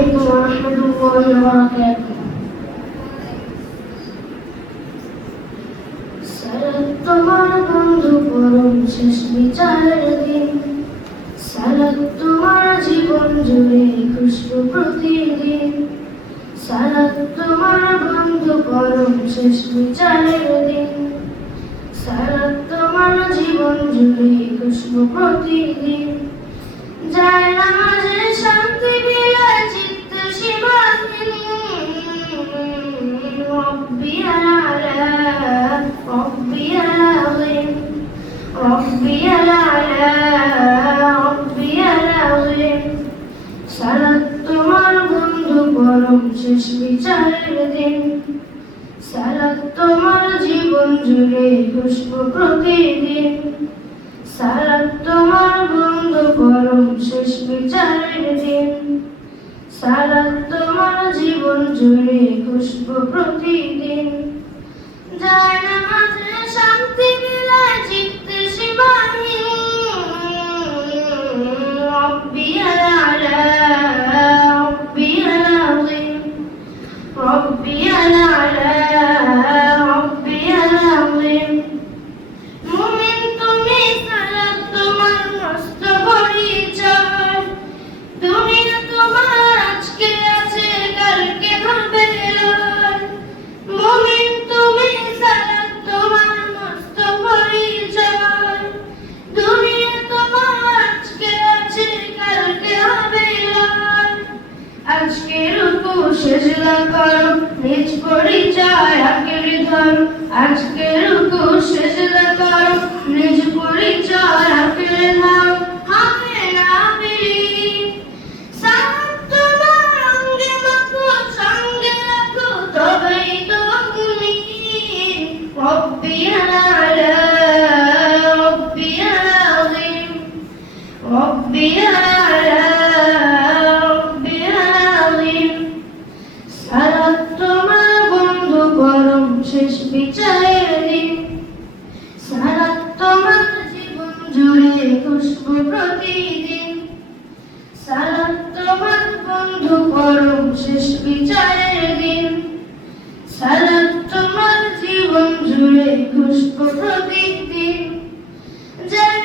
عليكم ورحمة الله وبركاته সালাত তোমার বন্ধু পরম শেষ বিচারের দিন সালাত তোমার জীবন জুড়ে খুশবু প্রতিদিন সালাত তোমার বন্ধু পরম শেষ বিচারের দিন সালাত তোমার জীবন জুড়ে খুশবু প্রতিদিন যায় নামাজে পরম শেষ বিচারের দিন। সালাত তোমার জীবন জুড়ে খুশবু প্রতিদিন। সালাত তোমার বন্ধু পরম শেষ বিচারের দিন। সালাত তোমার জীবন জুড়ে খুশবু প্রতিদিন। যায় না আজকে রুকু সেজদা করো নিজ পরিচয় আকের ধরো। আজকে রুকু সেজদা করো নিজ পরিচয় খুশবু প্রতিদিন। সালাম তোমার বন্ধু পরম শেষ বিচারের দিন। সালাম তোমার জীবন জুড়ে খুশবু প্রতিদিন। যার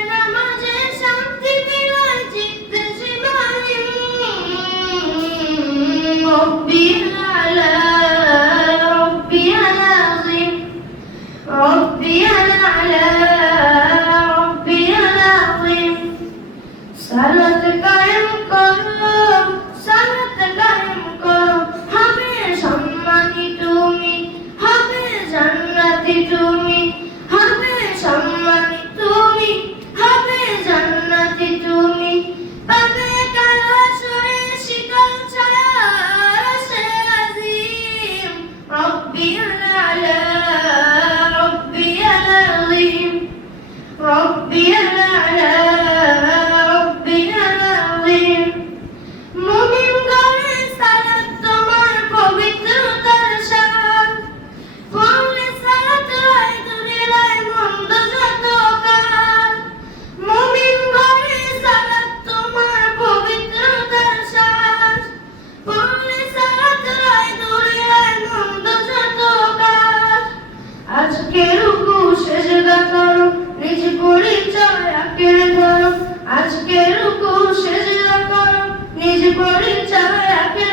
আজকে রুকু সেজদা করো নিজ পরিচয় আঁকড়ে ধরো। আজকে রুকু সেজদা করো নিজ পরিচয় আঁকড়ে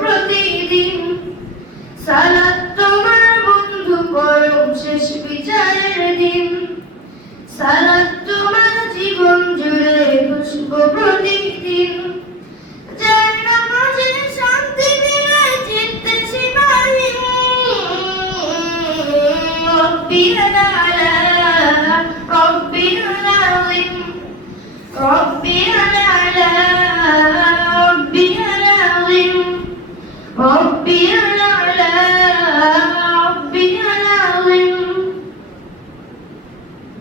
প্রতিদিন। সালাত তোমার বন্ধু পরম শেষ বিচারের দিন। সালাত তোমার জীবন জুড়ে খুশবু প্রতিদিন। যার নামাজে শান্তি বিলায় চিত্তে শিবাহীন beer.